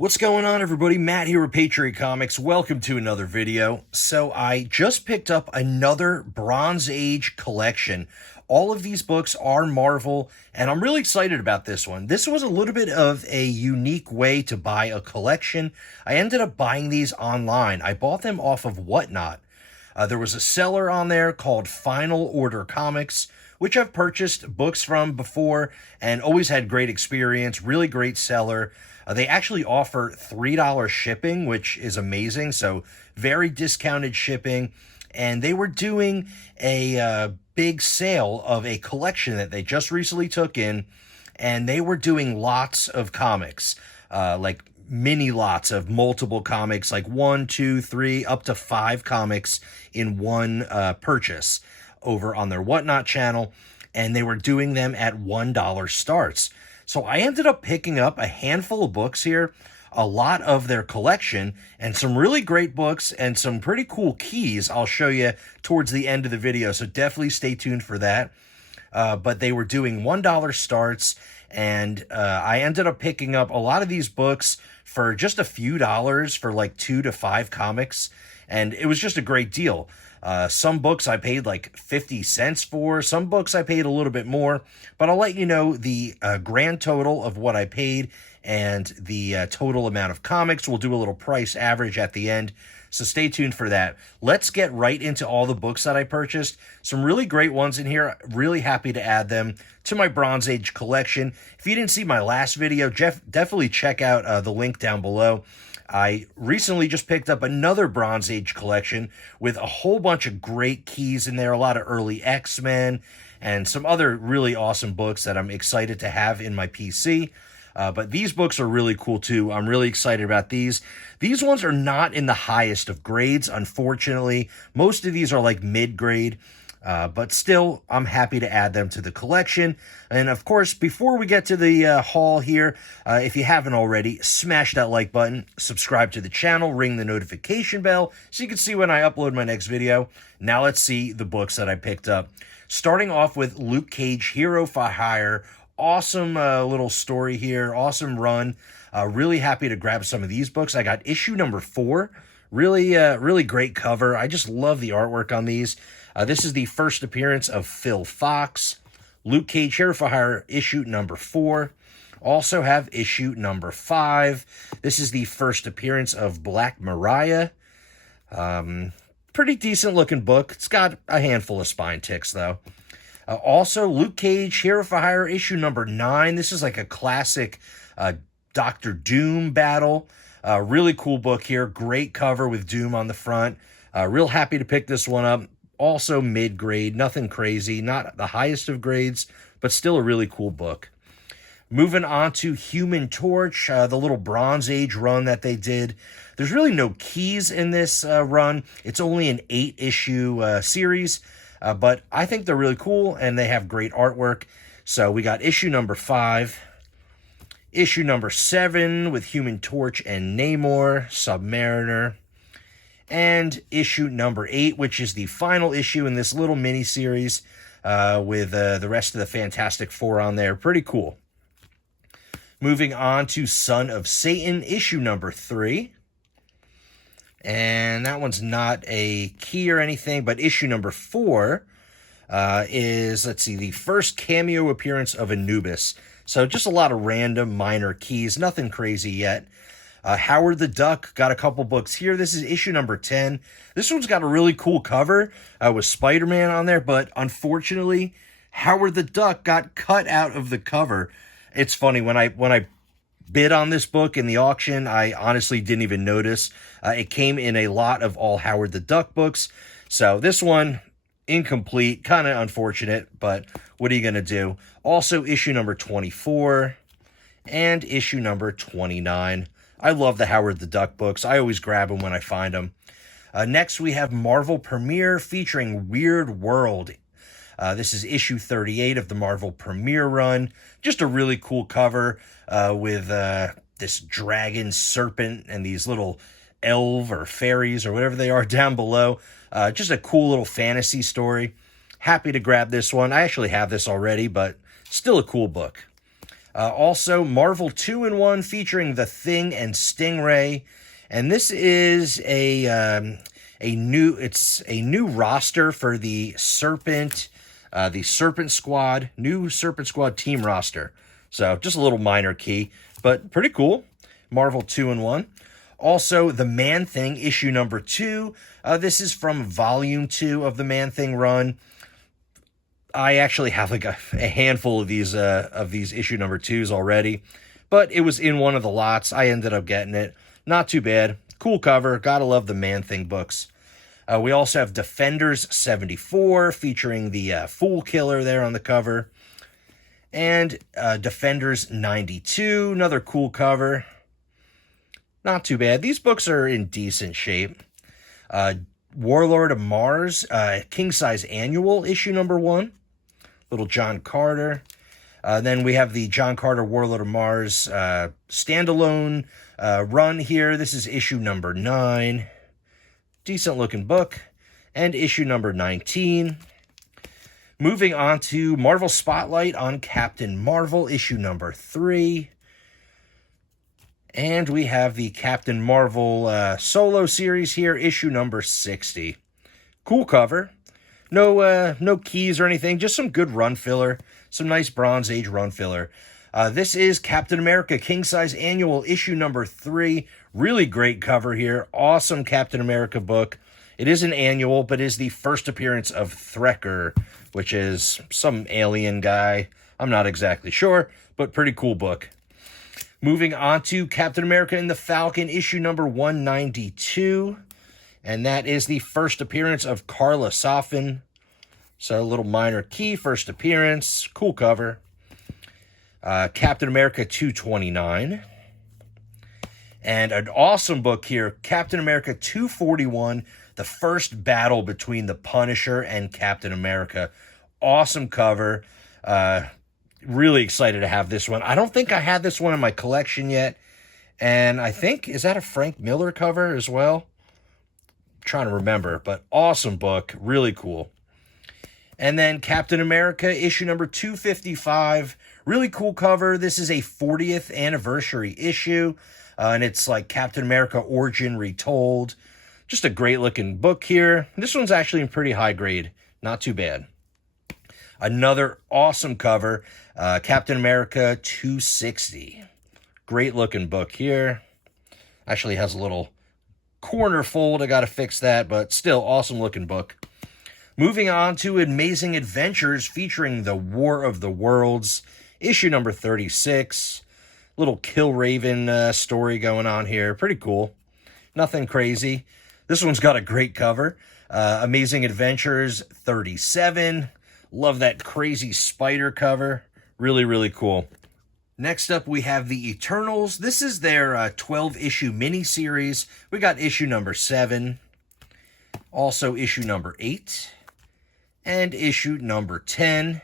What's going on, everybody? Matt here with Patriot Comics. Welcome to another video. So I just picked up another Bronze Age collection. All of these books are Marvel, and I'm really excited about this one. This was a little bit of a unique way to buy a collection. I ended up buying these online. I bought them off of Whatnot. There was a seller on there called Final Order Comics, which I've purchased books from before and always had great experience. Really great seller. They actually offer $3 shipping, which is amazing. So very discounted shipping. And they were doing a big sale of a collection that they just recently took in. And they were doing lots of comics, like mini lots of multiple comics, like 1, 2, 3, up to 5 comics in one purchase over on their Whatnot channel. And they were doing them at $1 starts. So I ended up picking up a handful of books here, a lot of their collection, and some really great books and some pretty cool keys I'll show you towards the end of the video, so definitely stay tuned for that. But they were doing $1 starts, and I ended up picking up a lot of these books for just a few dollars for like 2 to 5 comics, and it was just a great deal. Some books I paid like 50 cents for. Some books I paid a little bit more. But I'll let you know the grand total of what I paid and the total amount of comics. We'll do a little price average at the end. So stay tuned for that. Let's get right into all the books that I purchased. Some really great ones in here. Really happy to add them to my Bronze Age collection. If you didn't see my last video, definitely check out the link down below. I recently just picked up another Bronze Age collection with a whole bunch of great keys in there, a lot of early X-Men, and some other really awesome books that I'm excited to have in my PC. But these books are really cool too. I'm really excited about these. These ones are not in the highest of grades, unfortunately. Most of these are like mid-grade. But still, I'm happy to add them to the collection. And of course, before we get to the haul here, if you haven't already, smash that like button, subscribe to the channel, ring the notification bell so you can see when I upload my next video. Now let's see the books that I picked up. Starting off with Luke Cage, Hero for Hire. Awesome little story here, awesome run. Really happy to grab some of these books. I got issue number 4. Really great cover. I just love the artwork on these. This is the first appearance of Phil Fox. Luke Cage, Hero for Hire, issue number 4. Also have issue number 5. This is the first appearance of Black Mariah. Pretty decent looking book. It's got a handful of spine ticks though. Also, Luke Cage, Hero for Hire, issue number 9. This is like a classic Dr. Doom battle. Really cool book here. Great cover with Doom on the front. Real happy to pick this one up. Also mid-grade, nothing crazy, not the highest of grades, but still a really cool book. Moving on to Human Torch, the little Bronze Age run that they did. There's really no keys in this run. It's only an 8-issue series, but I think they're really cool, and they have great artwork. So we got issue number 5, issue number 7 with Human Torch and Namor, Submariner, and issue number 8, which is the final issue in this little mini-series with the rest of the Fantastic Four on there. Pretty cool. Moving on to Son of Satan, issue number 3. And that one's not a key or anything, but issue number 4 is, let's see, the first cameo appearance of Anubis. So just a lot of random minor keys, nothing crazy yet. Howard the Duck, got a couple books here. This is issue number 10. This one's got a really cool cover with Spider-Man on there, but unfortunately, Howard the Duck got cut out of the cover. It's funny, when I bid on this book in the auction, I honestly didn't even notice. It came in a lot of all Howard the Duck books. So this one, incomplete, kind of unfortunate, but what are you going to do? Also, issue number 24 and issue number 29. I love the Howard the Duck books. I always grab them when I find them. Next, we have Marvel Premiere featuring Weird World. This is issue 38 of the Marvel Premiere run. Just a really cool cover with this dragon serpent and these little elf or fairies or whatever they are down below. Just a cool little fantasy story. Happy to grab this one. I actually have this already, but still a cool book. Also, Marvel 2-in-1 featuring The Thing and Stingray. And this is a new roster for the Serpent Squad, new Serpent Squad team roster. So just a little minor key, but pretty cool. Marvel 2-in-1. Also, The Man-Thing, issue number 2. This is from volume 2 of the Man-Thing run. I actually have like a handful of these issue number 2s already, but it was in one of the lots. I ended up getting it. Not too bad. Cool cover. Gotta love the Man-Thing books. We also have Defenders 74 featuring the Fool Killer there on the cover. And Defenders 92, another cool cover. Not too bad. These books are in decent shape. Warlord of Mars, King Size Annual, issue number 1. Little John Carter. Then we have the John Carter Warlord of Mars standalone run here. This is issue number 9. Decent looking book. And issue number 19. Moving on to Marvel Spotlight on Captain Marvel, issue number 3. And we have the Captain Marvel solo series here, issue number 60. Cool cover. No keys or anything, just some good run filler. Some nice Bronze Age run filler. This is Captain America King Size Annual, issue number 3. Really great cover here. Awesome Captain America book. It is an annual, but is the first appearance of Threcker, which is some alien guy. I'm not exactly sure, but pretty cool book. Moving on to Captain America and the Falcon, issue number 192. And that is the first appearance of Carla Sofin. So a little minor key, first appearance. Cool cover. Captain America 229. And an awesome book here, Captain America 241, the first battle between the Punisher and Captain America. Awesome cover. Really excited to have this one. I don't think I had this one in my collection yet. And I think, is that a Frank Miller cover as well? I'm trying to remember, but awesome book. Really cool. And then Captain America, issue number 255. Really cool cover. This is a 40th anniversary issue. And it's like Captain America Origin Retold. Just a great looking book here. This one's actually in pretty high grade. Not too bad. Another awesome cover. Captain America 260. Great looking book here. Actually has a little corner fold. I got to fix that, but still awesome looking book. Moving on to Amazing Adventures featuring the War of the Worlds, issue number 36. Little Killraven story going on here. Pretty cool. Nothing crazy. This one's got a great cover. Amazing Adventures 37. Love that crazy spider cover. Really, really cool. Next up, we have the Eternals. This is their 12-issue miniseries. We got issue number 7. Also issue number 8. And issue number 10.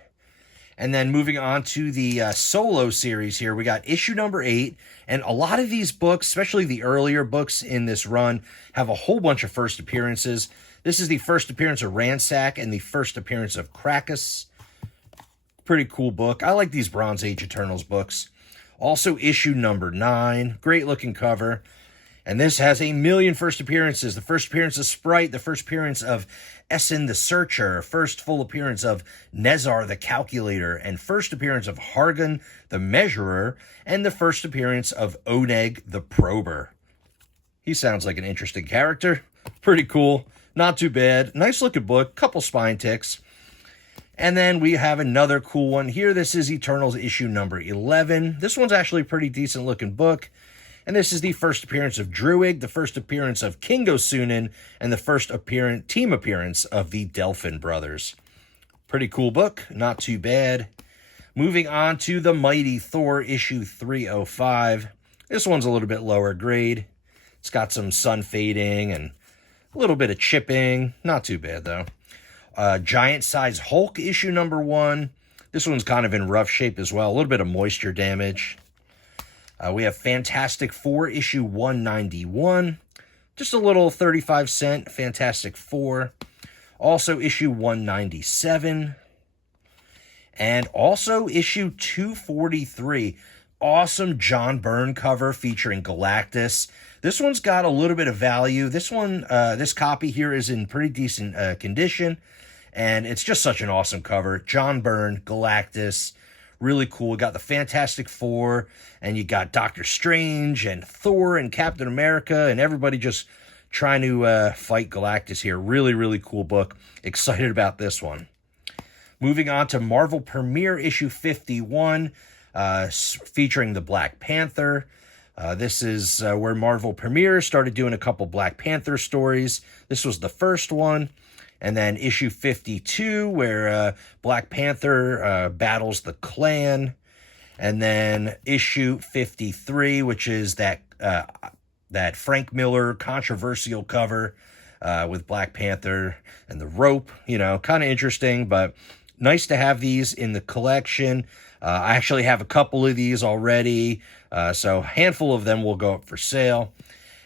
And then moving on to the solo series here, we got issue number 8. And a lot of these books, especially the earlier books in this run, have a whole bunch of first appearances. This is the first appearance of Ransack and the first appearance of Krakus. Pretty cool book. I like these Bronze Age Eternals books. Also issue number 9. Great looking cover. And this has a million first appearances. The first appearance of Sprite, the first appearance of Essen the Searcher, first full appearance of Nezar the Calculator, and first appearance of Hargan the Measurer, and the first appearance of Oneg the Prober. He sounds like an interesting character. Pretty cool. Not too bad. Nice looking book. Couple spine ticks. And then we have another cool one here. This is Eternals issue number 11. This one's actually a pretty decent looking book. And this is the first appearance of Druig, the first appearance of Kingo Sunan, and the first team appearance of the Delphin Brothers. Pretty cool book. Not too bad. Moving on to the Mighty Thor issue 305. This one's a little bit lower grade. It's got some sun fading and a little bit of chipping. Not too bad, though. Giant Size Hulk issue number 1. This one's kind of in rough shape as well. A little bit of moisture damage. We have Fantastic Four issue 191. Just a little 35-cent Fantastic Four. Also issue 197. And also issue 243, awesome John Byrne cover featuring Galactus. This one's got a little bit of value. This one, this copy here is in pretty decent condition, and it's just such an awesome cover. John Byrne, Galactus, really cool. Got the Fantastic Four, and you got Doctor Strange and Thor and Captain America, and everybody just trying to fight Galactus here. Really, really cool book. Excited about this one. Moving on to Marvel Premiere issue 51, featuring the Black Panther. This is where Marvel Premiere started doing a couple Black Panther stories. This was the first one. And then issue 52, where Black Panther battles the Klan. And then issue 53, which is that Frank Miller controversial cover with Black Panther and the rope. You know, kind of interesting, but nice to have these in the collection. I actually have a couple of these already, so a handful of them will go up for sale.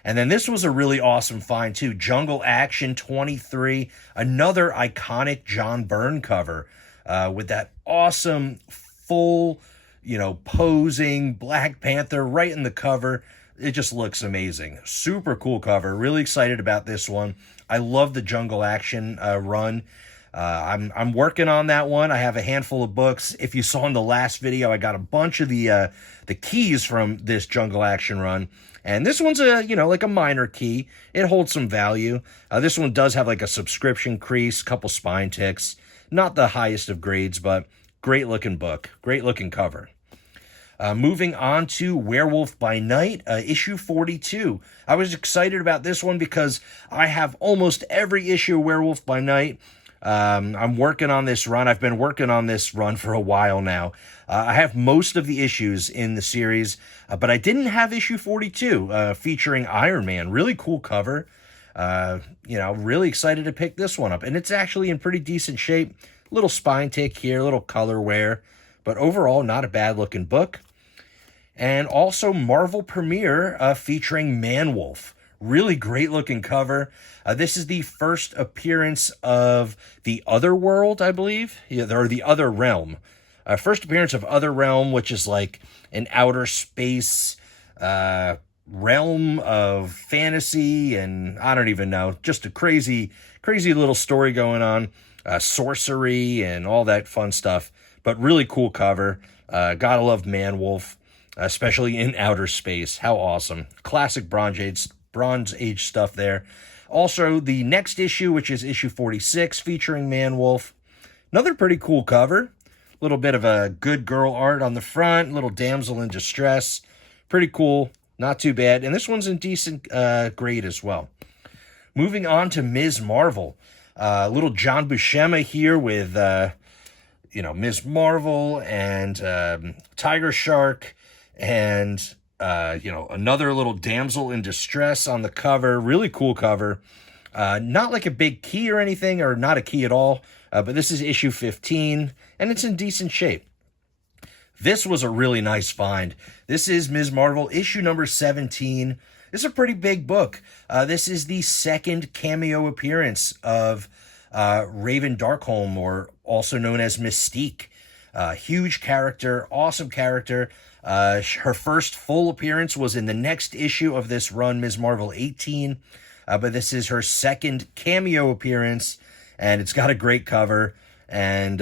And then this was a really awesome find too, Jungle Action 23, another iconic John Byrne cover with that awesome full, you know, posing Black Panther right in the cover. It just looks amazing. Super cool cover. Really excited about this one. I love the Jungle Action run. I'm working on that one. I have a handful of books. If you saw in the last video, I got a bunch of the keys from this Jungle Action run. And this one's like a minor key. It holds some value. This one does have like a subscription crease, couple spine ticks. Not the highest of grades, but great looking book. Great looking cover. Moving on to Werewolf by Night, issue 42. I was excited about this one because I have almost every issue of Werewolf by Night. I'm working on this run. I've been working on this run for a while now. I have most of the issues in the series, but I didn't have issue 42 featuring Iron Man. Really cool cover. Really excited to pick this one up. And it's actually in pretty decent shape. Little spine tick here, little color wear, but overall not a bad looking book. And also Marvel Premiere featuring Manwolf. Really great looking cover. This is the first appearance of the Other World, I believe. Yeah, or the Other Realm. First appearance of Other Realm, which is like an outer space realm of fantasy, and I don't even know. Just a crazy little story going on. Sorcery and all that fun stuff. But really cool cover. Gotta love Manwolf, especially in outer space. How awesome. Classic Bronze Age stuff there. Also, the next issue, which is issue 46, featuring Manwolf. Another pretty cool cover. A little bit of a good girl art on the front. Little damsel in distress. Pretty cool. Not too bad. And this one's in decent grade as well. Moving on to Ms. Marvel. Little John Buscema here with, Ms. Marvel and Tiger Shark and... another little damsel in distress on the cover. Really cool cover. Not like a big key or anything, or not a key at all, but this is issue 15, and it's in decent shape. This was a really nice find. This is Ms. Marvel, issue number 17. This is a pretty big book. This is the second cameo appearance of Raven Darkholme, or also known as Mystique. Huge character, awesome character. Her first full appearance was in the next issue of this run, Ms. Marvel 18, but this is her second cameo appearance, and it's got a great cover, and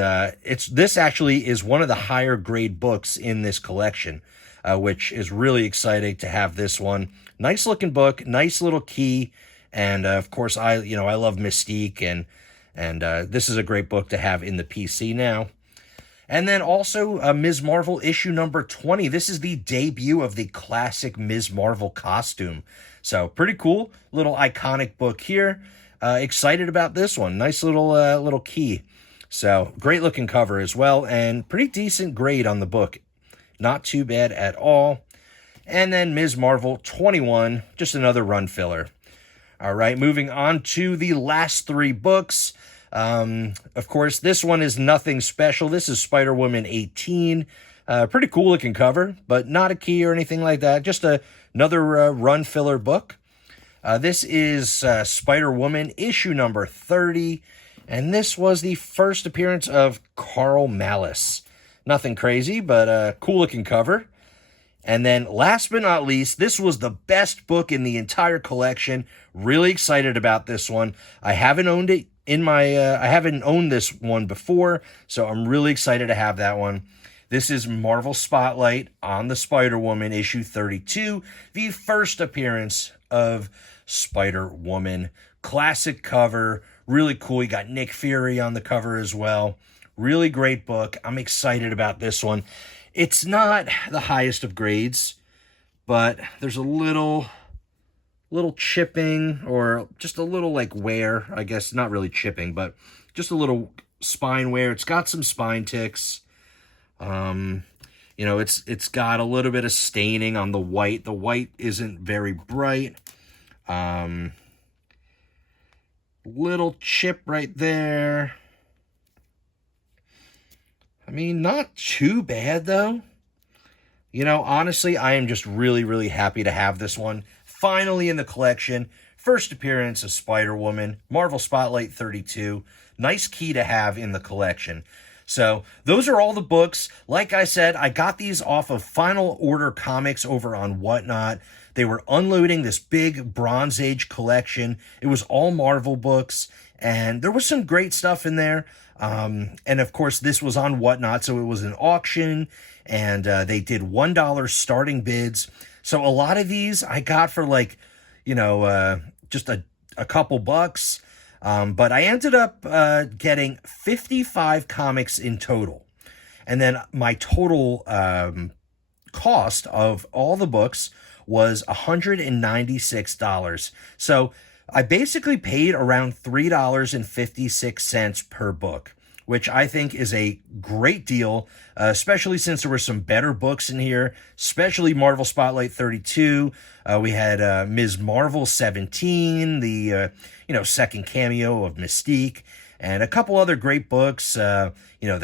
this actually is one of the higher grade books in this collection, which is really exciting to have this one. Nice looking book, nice little key, and of course I love Mystique, and this is a great book to have in the PC now. And then also Ms. Marvel issue number 20. This is the debut of the classic Ms. Marvel costume. So pretty cool, little iconic book here. Excited about this one. Nice little key. So great looking cover as well, and pretty decent grade on the book. Not too bad at all. And then Ms. Marvel 21, just another run filler. All right, moving on to the last three books. Of course, this one is nothing special. This is Spider-Woman 18. Pretty cool looking cover, but not a key or anything like that. Just another run filler book. This is Spider-Woman issue number 30. And this was the first appearance of Carl Malice. Nothing crazy, but a cool-looking cover. And then last but not least, this was the best book in the entire collection. Really excited about this one. I haven't owned it I haven't owned this one before, so I'm really excited to have that one. This is Marvel Spotlight on the Spider-Woman, issue 32, the first appearance of Spider-Woman. Classic cover, really cool. You got Nick Fury on the cover as well. Really great book. I'm excited about this one. It's not the highest of grades, but there's a little chipping, or just a little like wear, I guess. Not really chipping, but just a little spine wear. It's got some spine ticks. You know, it's got a little bit of staining on the white. The white isn't very bright. Little chip right there. I mean, not too bad, though. You know, honestly, I am just really, really happy to have this one finally in the collection. First appearance of Spider-Woman, Marvel Spotlight 32. Nice key to have in the collection. So, those are all the books. Like I said, I got these off of Final Order Comics over on Whatnot. They were unloading this big Bronze Age collection. It was all Marvel books, and there was some great stuff in there. And of course, this was on Whatnot, so it was an auction, and they did $1 starting bids. So a lot of these I got for like, you know, just a couple bucks. But I ended up getting 55 comics in total. And then my total cost of all the books was $196. So I basically paid around $3.56 per book, which I think is a great deal, especially since there were some better books in here, especially Marvel Spotlight 32. We had Ms. Marvel 17, the second cameo of Mystique, and a couple other great books, the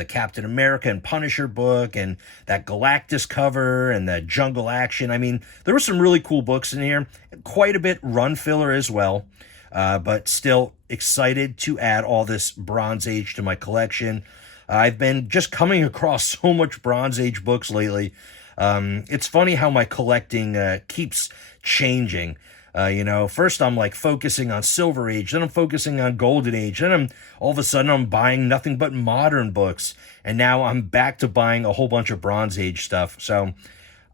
Captain America and Punisher book, and that Galactus cover, and the Jungle Action. I mean, there were some really cool books in here, quite a bit run filler as well. But still excited to add all this Bronze Age to my collection. I've been just coming across so much Bronze Age books lately. It's funny how my collecting keeps changing. First I'm like focusing on Silver Age, then I'm focusing on Golden Age, then all of a sudden I'm buying nothing but modern books, and now I'm back to buying a whole bunch of Bronze Age stuff. So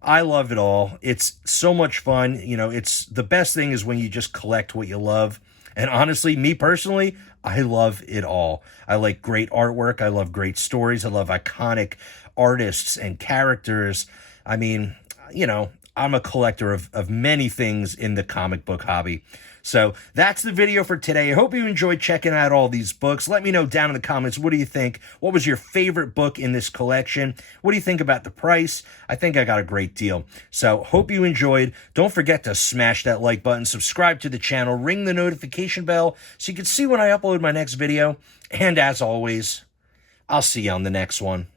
I love it all. It's so much fun. It's the best thing is when you just collect what you love. And honestly, me personally, I love it all. I like great artwork. I love great stories. I love iconic artists and characters. I mean, I'm a collector of many things in the comic book hobby. So that's the video for today. I hope you enjoyed checking out all these books. Let me know down in the comments, what do you think? What was your favorite book in this collection? What do you think about the price? I think I got a great deal. So hope you enjoyed. Don't forget to smash that like button, subscribe to the channel, ring the notification bell so you can see when I upload my next video. And as always, I'll see you on the next one.